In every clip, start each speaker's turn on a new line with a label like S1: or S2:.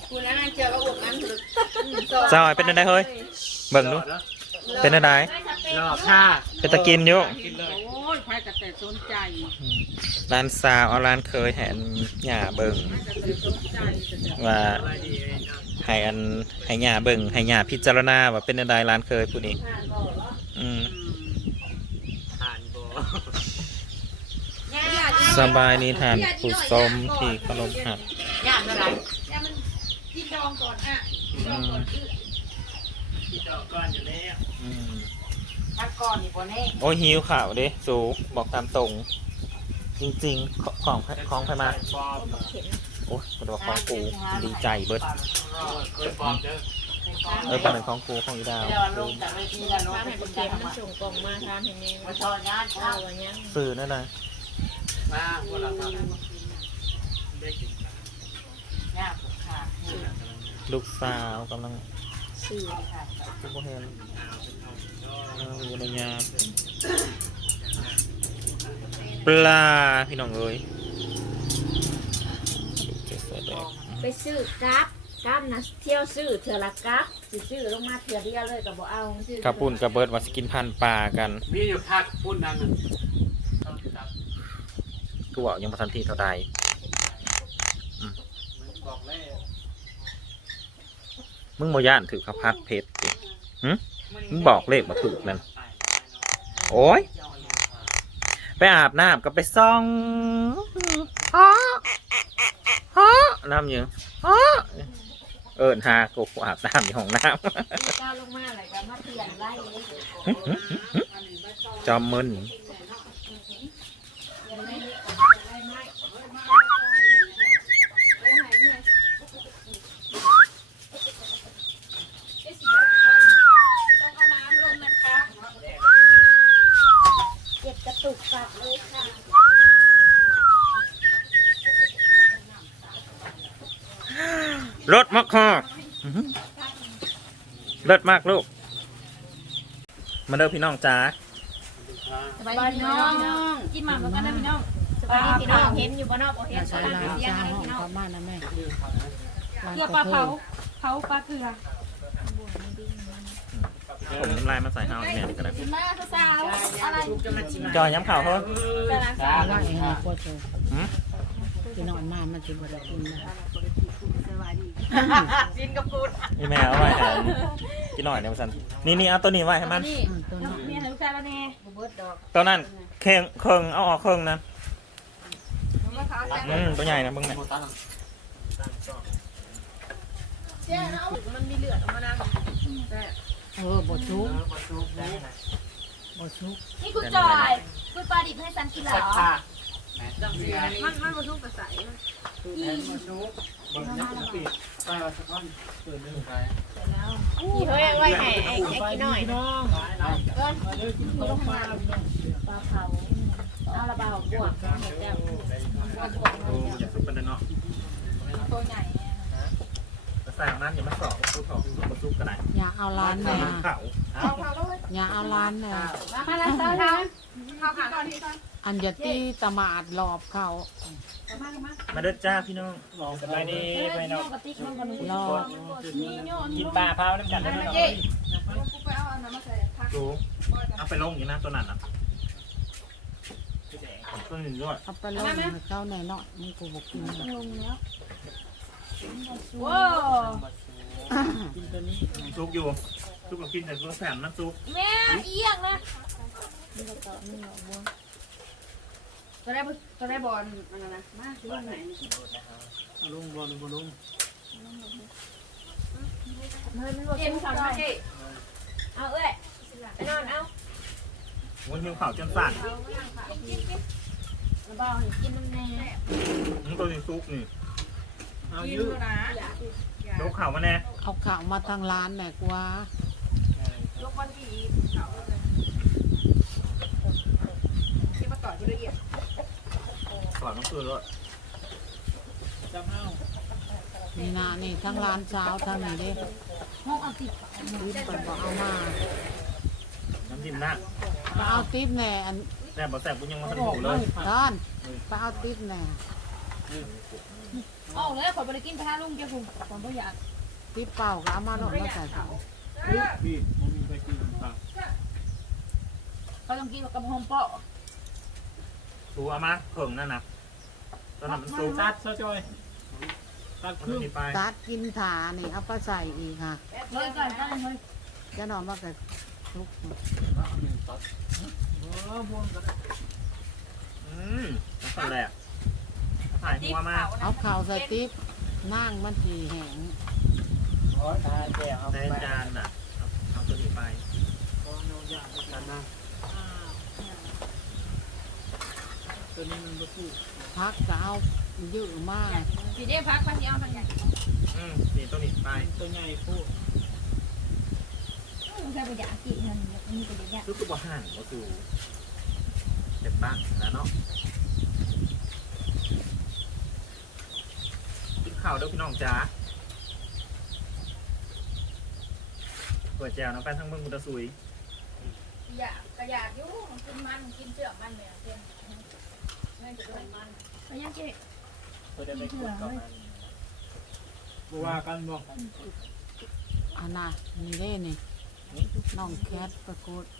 S1: คุณนั่นเจอก็อวดมันถึง
S2: ซอยเป็นอะไรเฮ้ยเบิ่งดูเป็นอะไร
S3: รอค่ะ
S2: เป็นตะกินอยู่
S3: กินเลย
S4: โอ้ยใครก็แต่สนใจ
S2: ร้านซาวเอาร้านเคยแหนหย่าเบิ่ง
S4: แต่สนใจแต่
S2: ว่า
S3: อะไรดีเนาะ
S2: ให้หย่าเบิ่งให้หย่าพิจารณาว่าเป็นอะไรร้านเคยผู้นี้อืม
S3: ทานบ่
S2: สบายนี้ทานผู้ส้มที่ขนมหัด
S1: ย่างอะไรย่างมันกินดองก่อนอ่ะดองก่อนคือ
S3: ที่ดอกก้อนอยู่แล้ว
S2: อืม
S1: ถ้าก่อนนี่บ่แน่
S2: โอ้ยหิวข่าวเด้สูบอกตามตรง จริงๆของใครมา
S3: ปอม
S2: โอ้ยกระโดดของกูดีใจเบิด
S3: เคยปอมเด้อ
S2: เป็นของกูของอีดาว
S1: เราลงจากเวทีแล้วลง
S5: ทำให้เข็มมันส่งกล่องมาทำให้แม่
S1: มาทอนงาน
S5: เอาวันยัง
S2: สื่อนั่นเลย
S3: มาพวกเราทำได้กิน
S1: ยากค่ะ
S2: ลูกสาวกำลัง
S5: สื่อ
S2: ทุกคนเห็นอยู่ในยามปลาพี่น้องเอ้ยเจ็ดแสดง
S5: ไปซื้อกราฟนะเที่ยวซื้อเถื่อละกราฟซื้อลงมาเถื่อเดียวเลยกับบ่เอาซื้อก
S2: ระปุ่นกระเบิดว่าสกินพันปลากัน
S3: มีอยู่พักพุ่นนั่นน่ะ
S2: กูบอกยังประทันทีเท่าใด
S3: บอกแล้ว
S2: มึงโมย่านถือข้าวพัดเพชรดิหึมึงบอกเลขมาถูกนั่นโอ้ยไปอาบน้ำก็ไปซ่องฮะฮะน้ำยังฮะหากูอาบน้ำอยู่ห้องน้
S5: ก้าวลงมาอะไรกันมาเปลี่ยนไล่
S2: ำจอมมึน
S5: เก็บกระตุกปัดเลยค่ะ
S2: รถมากค่ะเลิศมากลูก มาเด้อพี่น้องจ้า
S5: สบายดีพี่น้องกินหมากแล้วกันนะพี่น้องสบายดีพี่น้องเห็นอยู่บนนอกเห็นสบายดียังไงพี่น้อง
S4: บ้านนะแม่
S5: เกลือปลาเผาปลาเกลือ
S2: ผมน้ำลายมาใส่ห้าวเนี่ยก็ได้
S5: มาสาวอะไร
S2: จอยย้ำข่าวเฮ้ย
S4: จ้าว่าเองนะพ่อเจ้าที่นอนมามันจะบ่ได้กินนะ
S1: กินกับปูน
S2: นี่แม่เอาไว้แทนกินหน่อยเนี่ยสันนี่เอาตัวนี้ไว้ให้มัน
S4: ตัวนี้
S5: เมียหนูแซ่แล้วแน่
S1: เบิดดอก
S2: ตัวนั้นเครื่องเอาออกเครื่องนะตัวใหญ่นะเบิ้งเนี่ย
S1: มันมีเลือดออกมานั่ง
S4: บ่ชุกบ่ชุก
S5: นี่คุณจอยคุณปลาดิบให้ซันกินเหรอ
S3: ค่ะ
S1: มันมาทุ่งกระใส
S3: มาชุบบ่ยักษ์ปีไปว่าสักคนตื่นนึงไป
S5: นี่เฮ้ยไว้ให้ไอ้กินหน่อย
S4: น้อง
S5: ปลาเผาเอาละเบาบวกแก้ว
S2: โอ้อยากซุปกันเนาะ
S5: ตัวใหญ่
S2: แต่สั่งนั้นอย่ามาสอบซุปสอบซุปกันไหน
S4: อย่าเอาร้านเนี่ย
S2: เขา
S4: อย่าเอาร้านเนี่ย
S5: มาแล้วเช้า
S1: เข้าขาก่อนที่ก่อน
S4: อันยตีตะมาดหลอบเขา
S2: มาเด้อจ้าพี่น้องสบายดีไปน้อง
S5: กระติกมันกัน
S4: หลอบ
S2: กินปลาเผาน้ำกันได้ไหมน้อง
S1: กูไปเอาอันนั้นมาใส่ผัก
S2: ดูเอาไปลงอย่างนั้นตัวนั้นนะตัวหนึ่งด้วย
S4: เอาไปลงให้เขาหน่อยเนาะมึงกูบอกกิน
S5: ลงแล้ว
S1: ว้าว
S4: กินตัวนี้
S2: ซุปอยู่ซุปกับกินแต่ตัวแสบน้ำซุป
S5: แม่เอียงนะ
S1: ตัวได้บอลมันนะมาคือว่าไหน
S3: ลุงบ่ลุงบ่ลุง
S5: เฮ้ยมันบด
S1: เอ็ม
S5: ชุ่ม
S1: ทำ
S5: ฉ่ำ
S1: ให้
S5: เอาเอ้ยไปนอนเอา
S2: วันหิวข่าวจนสั่น
S5: แล้วเบาให้กินน้ำแน่
S2: ตัวนี้ซุปนี่
S3: เอา
S1: กิน
S3: ยืด
S1: นะ
S2: ยกข่าวมาแน่
S4: เอาข่าวมาทางร้านแหน่กว่า
S1: ยกวันที่เขาเลยที่มาต่อยละเอียด
S2: ขอน้ำเกลือด้วย
S3: จำเอา
S4: นี่นะนี่ทั้งร้านเช้าทั้งนี้เด้
S5: ห้องเอาติด
S4: รีบไปบอกเอามา
S2: น้ำจิ้มหน้า
S4: ไปเอาติ๊บแหน่อัน
S2: แต่บอแสบกูยังมาทันหูเลย
S4: ท่านไปเอาติ๊บแหน่
S1: อ๋อเลยขอบริกินไปหาลุงเจ้าคุณผมก็อยาก
S4: ติ๊บเป่าก็เอามาโลดมาใส่เขา
S3: พี่มันมีไปกินครับ
S1: เขาต้องกินกับหอมเปาะ
S2: สูเอามาเพิ่งนั่นนะตอนนั้นมันสูง
S3: ตัดซะจอยตัด
S2: มัน
S3: ครึ่ง
S2: มีไป
S4: ตัดกินถานี่เอาไปใส่อีกค่ะ
S1: เลยก่อนตั้งเลย
S4: จะนอนมากับทุก
S3: ตัดบวงกัน
S2: นั่นแหละถ่ายหัวมา
S4: เอาเข่าใส่ติ๊บนั่งมันทีแห้ง
S3: อ๋อตายแก่เอา
S2: ใน
S3: ไป
S2: จานน่ะเอาตัวนี้ไป
S3: ก็โนยากกันนะตัวนี้มันก็พูด
S4: พักก็เอาเยอะมาก
S1: สีเด้พักพักที่เอาพักใหญ่
S2: นี่ตัวนี้ไป
S3: ตัวใหญ่พูด
S1: ใช่ปะอยากกินมันมีประโยชน์
S2: รู้สึกว่าห่างก็คือเจ็บบ้างนะเนาะกินข้าวเด้อพี่น้องจ๋าเปิดแจวน้ำไปทั้งเมืองมุตสุย
S1: อยากก็อยากยุ่งกินมันกินเชือกมันเนี่ยเพื่อนไม่จะโดนมันก็ยังเจ๊
S3: ตัวเดียวไปกินกับมันบัวกันบอก
S4: อันน่ะนี่เด้นี่น้องแคทประกฏ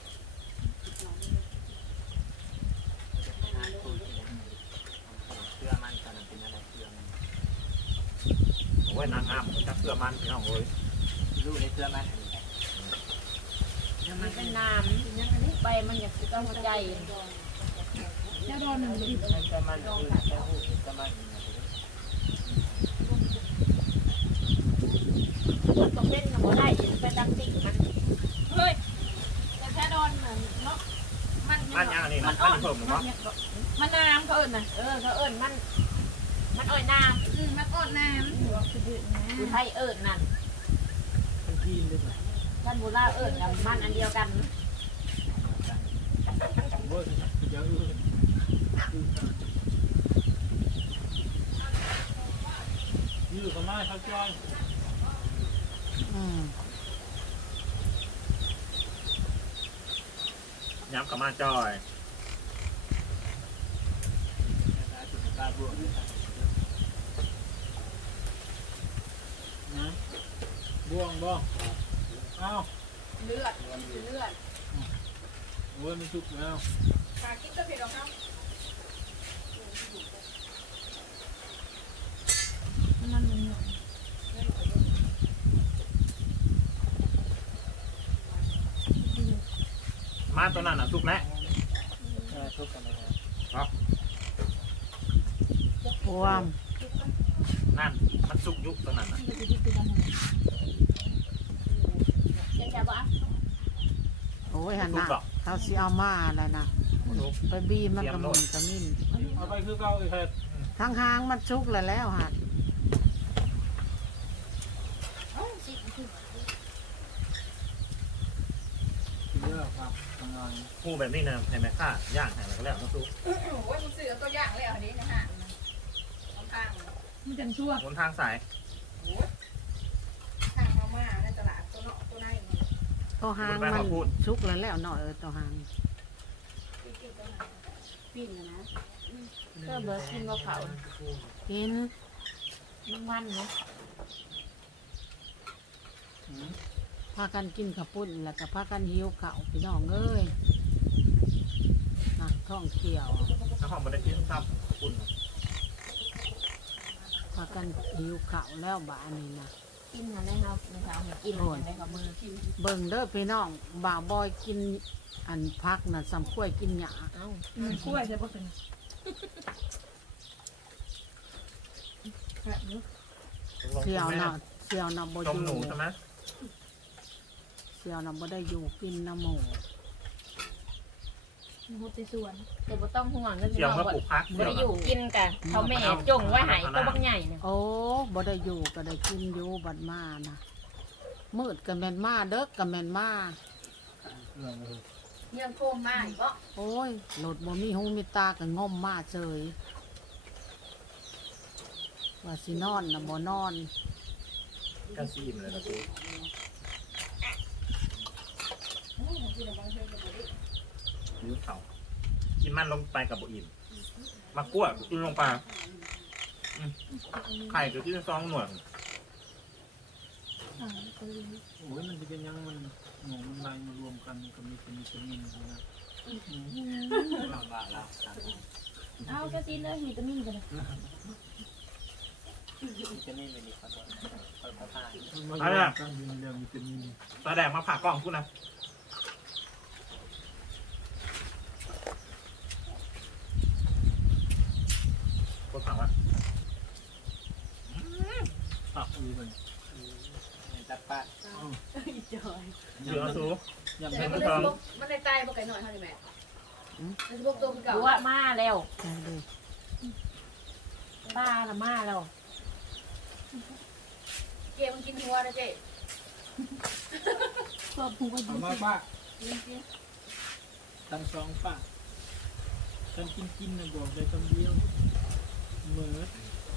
S2: เสื้อมันตอนนั้นเป็นอะไรเสื้อมันโอ้ยนางงามจับเสื้อมันพี่น้องเอ้ย
S3: ดูในเสื้อมัน
S5: มันเป็นน้ำไปมันอยากจะหัวใจ
S1: เจ้าโดนหนึ่งดิ
S3: เสื้อมันดูเสื้อมัน
S5: มันต้องเล่นกับหัวได้ไปดังติ๊กมัน
S1: เฮ้ยแต่แค่โดนเนาะมัน
S2: มันยังอันนี้นะมันยังเพิ่มหรือเปล่า
S1: มันน้ำเขาเอิญนะ
S5: เขาเอิญมันอ่อยน้
S1: มันอดน้ำคือดื้อนะ
S5: ำผู้ไทยเอิญนั่น
S3: มันกินเลย
S5: ท่านโบราณเอิญกับมันอันเดียวกัน
S3: เว้ยเดี๋ยวยืดกันมาครับจอย
S4: อืม
S2: ย้ำกับมาจอย
S3: ตาบวมนะบวงบ่เอ้า
S1: เลือดเลือด
S3: เว้ยมันสุกแล้ว
S1: ปลากินก็เผ็ดหรอกครับ มันเหนื่อย
S2: มาตัวนั้นน่ะสุกแล้ว
S3: ทุกกันนะครับ
S4: พวม
S2: นั่นมันสุกยุกตัวนั้นน่ะ
S5: ยังจะว่า
S4: โอ้ยหันน่ะเขาสิเอามาอะไรนะไปบีมันกระมุนกระมิน
S3: เอาไปคือเก่าอีกครับ
S4: ทั้งหางมันชุกแล้วฮะ
S3: เยอะครับทำงาน
S2: คู่แบบนี้นะเห็นไหมข้าย่างแห้งแล้วก็แล้วน้ำซุป
S1: โอ้ยมึงซื้อตัวอย่างเลยอันนี้นะฮะข้างมันจังชั่ว
S2: บนทางสาย
S1: ข้างมาม่าในตลาดตัวเนาะตัวไหน
S4: ตัวหางมันชุกแล้วหน่อยตัวหาง
S5: ปิ้งนะก็เบอร์กินมะพร้าว
S4: กิน
S5: มันเนาะ
S4: พากันกินข้าวปุ้นแล้วก็พากันหิวข้าวพี่น้องเอ้ยนักท่องเที่ยว
S2: น้ำหอมบดได้กินครับคุณ
S4: พากันหิวข้าวแล้วบ้านนี้นะ
S5: กินอะไรครับในเช้ากินอะไรกับมือ
S4: เบิ่งเด้อพี่น้องบ่าวบอยกินอันพักน่ะสำกล้วยกินหยา
S5: เอ้า
S1: มันกล้วยใช่ปะเป็นแบบนี้
S4: เสี่ยวน่ะเสี่ยวน่ะบ่อ
S2: จม
S4: ยู่
S2: หนูใช่ไหม
S4: เสี่ยวน่ะบ่ได้อยู่กินน้ำหมู
S1: มันไปส่วน
S5: แต่บ่ต้องห่วงก็
S2: เสี่ยวมาปลูกพัก
S5: บ่ได้อยู่กินกันเขาแม่จงไว้หายตัวบักใหญ่เนี่ย
S4: โอ้บ่ได้อยู่ก็ได้กินอยู่บัดมานะมืดก็แม่นมาเด้อก็แม่นมา
S3: เรื่องเลย
S1: ยังโคมมาอีกบ่
S4: โอ้ยโหลดบ่มีหูมีตาก็ง่อมมาเฉยว่าสินอนน่ะบ่นอน
S2: กระซีมเลยนะคุณยิ้วเขากินมันลงไปกับบุอินมากล้วกินลงไปไข่ก็ที่ซองหน่วย
S3: โอ้ยมันจะเป็นยังมันหนูมันลายมารวมกันกับมีวิตามินนะ
S5: เอาก็กินเลยวิตามินกันเลย
S3: มันมารวมกันเป็นเรื่องวิตามิน
S2: ตาแดงมาผ่ากล้องกูนะคนผ่าว่า
S3: ตับมีมัน
S2: เหลือสู
S3: อย่าง
S1: แต่
S3: นั้น
S1: มันเลยมันได้ตายบ่ไก่หน่อยเท่านี้แม่มันจะพวกตัวเก่า
S5: ดูว่ามาแล้ว
S4: ใช่เลย
S5: ป้าละมาแล้ว
S1: เจ๊มันกินหัวนะเจ๊
S5: ก็พูดว่า
S3: เอามาป้าตันสองป้าตันกินนะบอกได้คำเดียวเหมือ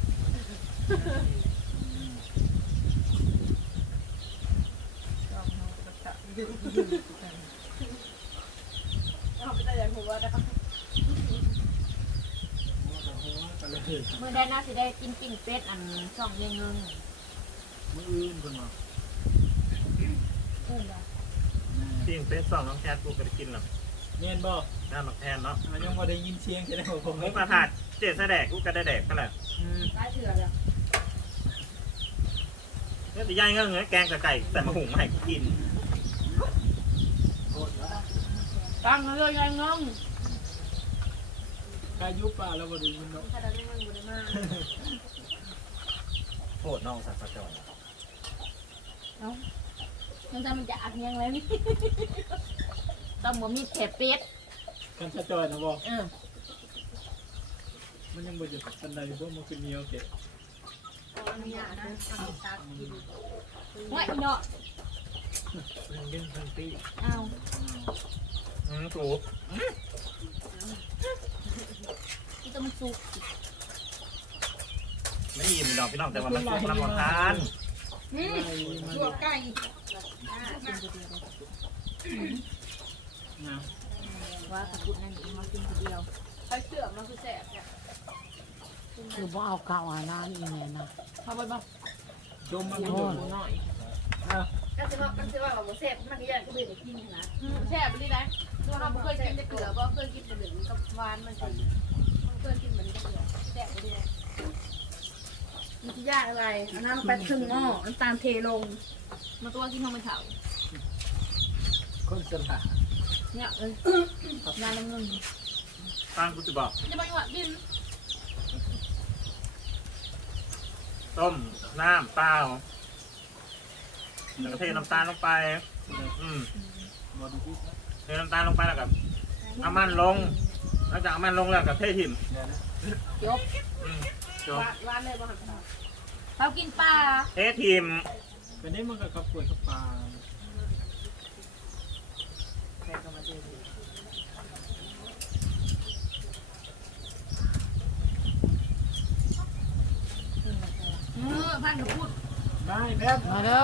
S1: เอาไปเตือนหัวนะ
S5: เมื่อได้น่าสิได้กินปิ้งเป็ดอันช่องเงิน
S3: มืออื่นคนมา
S5: เพิ่มละ
S2: ที่เฟซซองน้องแคทกูก็ได้กินหรอก
S3: เนียนบอก
S2: หน้าหมักแทนเนาะ
S3: ยังพอได้ยินเสียงแค่ได้ผม
S2: มุกกระถาดเจ็ดแสดกกูก็ได้แดกก็แหละ
S1: ตายเถื่อนแล้ว
S2: เนี่ยจะย่างเงี้ยแกงกับไก่แต่มาหุงมาให้กูกิน
S5: ตั้งเลยยังงง
S3: อายุป่าแล้วมาดูมันเนาะ
S1: ถ้าเราได้เงินบุญมาก
S2: โคตรน้องสัตว์ประจร
S5: มันจะมันจะอักยังแล้วนี่ต้องบ่มีแถบเป็ด
S3: กันชะจอยนะบอก
S5: เออ
S3: มันยังบ่จะปันใดพวกมันคือเนียวเกะ
S1: อันนี้นะตากิน
S5: ว่าอีเนาะ
S2: เรื่องพันปี
S5: เอา
S2: สู
S5: ที่ต้องมันสุก
S2: ไม่ยิ้มดอกพี่น้องแต่ว่ามันสุกน้ำมันทาน
S1: ชั่วไก่
S3: นะ
S5: ว่าตะกุดนั่นเองมากินทีเดียว
S1: ไปเสือมันคือแสบเนี่ย
S4: คือบ่เอาข้าวอาน้ำอีแม่นะ
S5: เข้าไปบ่
S3: จมมัน
S5: โอ้
S3: โดน
S5: หน่อย
S1: ก็จะว่าแบบแสบมันก็ยังก็ไม่ได้กินนะ
S5: แซ่บไปดิได้ตัวเราเคยกินแต่เกลือบ่เคยกินแต่เหลืองกับหวานมันสิ
S1: มันเคยกินเหมือนกันเลยแสบไปเลยมันจะยากอะไรอันนั้นไปถึงหม้อน้ำตาลเทลง
S5: มาตัวกินทองมันขาว
S3: คนสละ
S5: เนี่ยงานน้ำเงิน
S2: ตั้งกูจะบอก
S5: จะมาอยู่อ่ะกิน
S2: ต้มน้ำเปล่าแล้วก็เทน้ำตาลลงไป
S3: บอดี้พิษ
S2: เทน้ำตาลลงไปแล้วกับเอามันลงหลังจากเอามันลงแล้วกับเทถิ่ม
S3: เดี๋ยวนะ
S5: จบ
S2: จบ
S1: ร้านเลยบ้างครับ
S5: เรากินปลา
S2: เทถิ่ม
S3: เป็นได้มันกับขับป่วยกับปลา
S5: พันกับพูด
S3: ได้แป๊บ
S4: มาเด้อ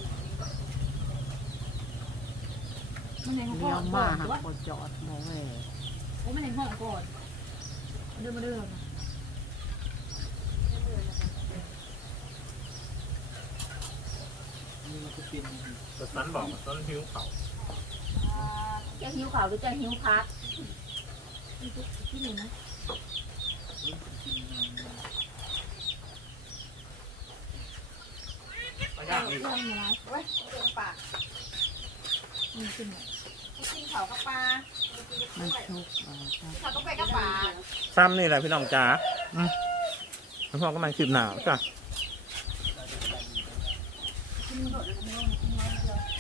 S5: มันแหง
S4: เลี้
S5: ก่
S4: ย
S5: อ
S4: วน มาหักบ่จอดบ่แม่
S5: โอ้มันแหงห้องก่อนเดินมาเดิน
S3: นี่มันก็เป็น
S2: แต่สันบอกว่าต้นหิวเขา
S5: จะหิวขาวหรือจะหิวพักที่หนึ่งนะ
S2: ไม่ยากเลย
S5: เรื่องอะไร
S1: เว้ยเดือดปาก
S5: มันกิน
S1: กินเขากับปลา
S4: มันชุกใช่
S1: เขาก็ไปกับปลา
S2: ซ้ำนี่แหละพี่น้องจ๋าแล้วพ่อก็มันคืบหนาวจ้ะ
S1: กินหมดเลย